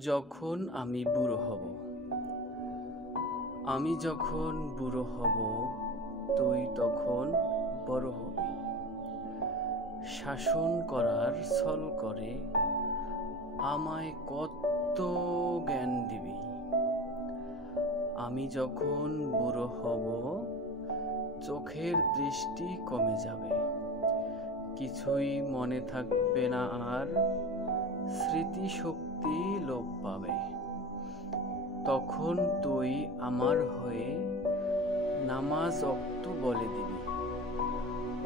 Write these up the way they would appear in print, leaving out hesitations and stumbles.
যখন আমি বুড়ো হব, আমি যখন বুড়ো হব, তুই তখন বড় হবি। শাসন করার ছল করে আমায় কত জ্ঞান দিবি। আমি যখন বুড়ো হব, চোখের দৃষ্টি কমে যাবে, কিছুই মনে থাকবে না আর, স্মৃতিশক্তি লোপ পাবে। তখন তুই আমার হয়ে নামাজ ওয়াক্ত বলে দিবি,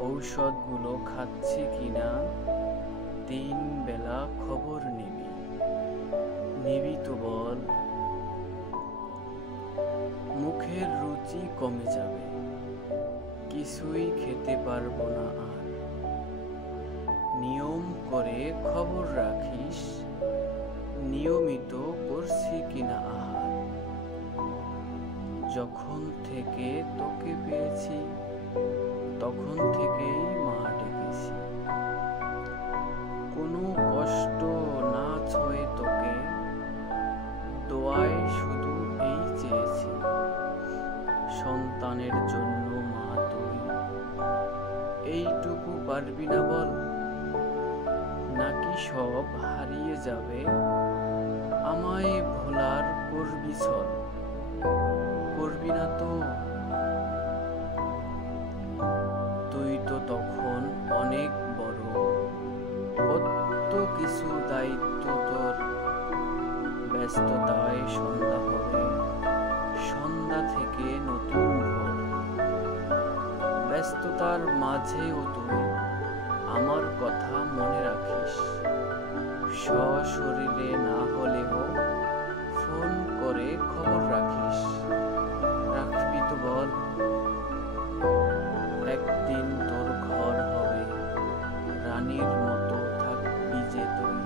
ঔষধগুলো খাচ্ছি কিনা 3 বেলা খবর নিবি তো বল। মুখের রুচি কমে যাবে, কিছুই খেতে পারবো না আর। নিয়ম করে খবর রাখিস, নিয়মিত করছি কিনা আহার। যখন থেকে তোকে পেয়েছি, তখন থেকেই মা ডেকেছি। কোনো কষ্ট না ছয়ে তোকে, দোয়ায় শুধু এই চেয়েছি। সন্তানের জন্য মা তুই এইটুকু পারবি না বল? নাকি সব হারিয়ে যাবে, আমায় ভোলার করবি ছল? করবি না তো? তুই তো তখন অনেক বড়, কত কিছু দায়িত্ব তোর। ব্যস্ততায় সন্ধ্যা হবে, সন্ধ্যা থেকে নতুন ভোর। ব্যস্ততার মাঝেও তুই আমার কথা মনে রাখিস। সশরীরে না হলেও ফোন করে খবর রাখিস। রাখবি তো বল? একদিন তোর ঘর হবে, রানীর মতো থাকবি যে তুই।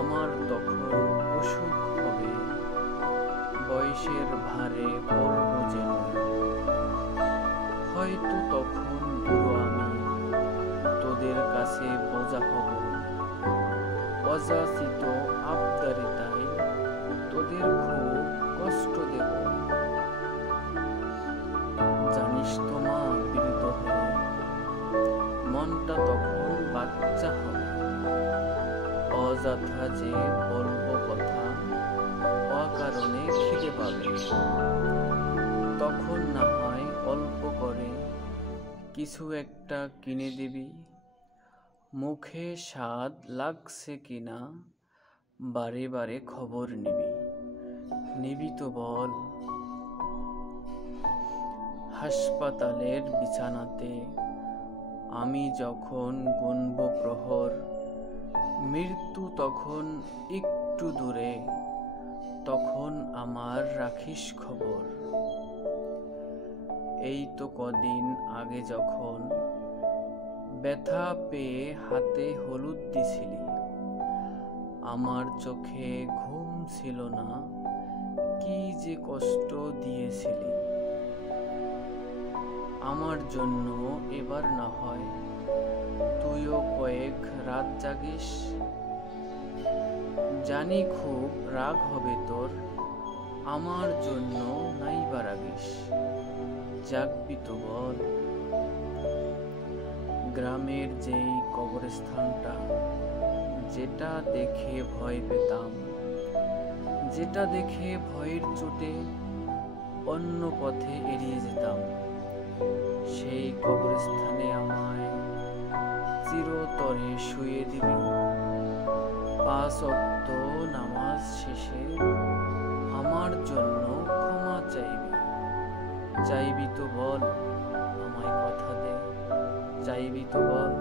আমার তখন অসুখ হবে, বয়সের ভারে পড়ব যে নই। হয়তো তখন বুড়ো আমি, তোদের কাছে বোঝা হব। অযাচিত আবদারে তাই তোদের খুব কষ্ট দেব। জানিস তো মা, বৃদ্ধ হলে মনটা তখন বাচ্চা হবে। অযথা যে বলবো কথা, অকারণে খিদে পাবে। তখন না হয় অল্প করে কিছু একটা কিনে দিবি। মুখে স্বাদ লাগছে কিনা বারে বারে খবর নিবি তো বল? হাসপাতালের বিছানাতে আমি যখন গুনব প্রহর, মৃত্যু তখন একটু দূরে, তখন আমার রাখিস খবর। এই তো কদিন আগে যখন ব্যথা পেয়ে হাতে হলুদ দিছিলি, আমার চোখে ঘুম ছিল না, কি যে কষ্ট দিয়েছিলি। আমার জন্য এবার না হয় তুইও কয়েক রাত জাগিস। জানি খুব রাগ হবে তোর, আমার জন্য নাইবা রাগিস। জাগবি তো বল? গ্রামের যেই কবরস্থানটা, যেটা দেখে ভয় পেতাম, যেটা দেখে ভয়ের চোটে অন্য পথে এড়িয়ে যেতাম, সেই কবরস্থানে আমায় চিরতরে শুয়ে দিবি। 5 ওয়াক্ত নামাজ শেষে আমার জন্য ক্ষমা চাইবি তো বল? আমায় কথা দে, চাইবি তো বল?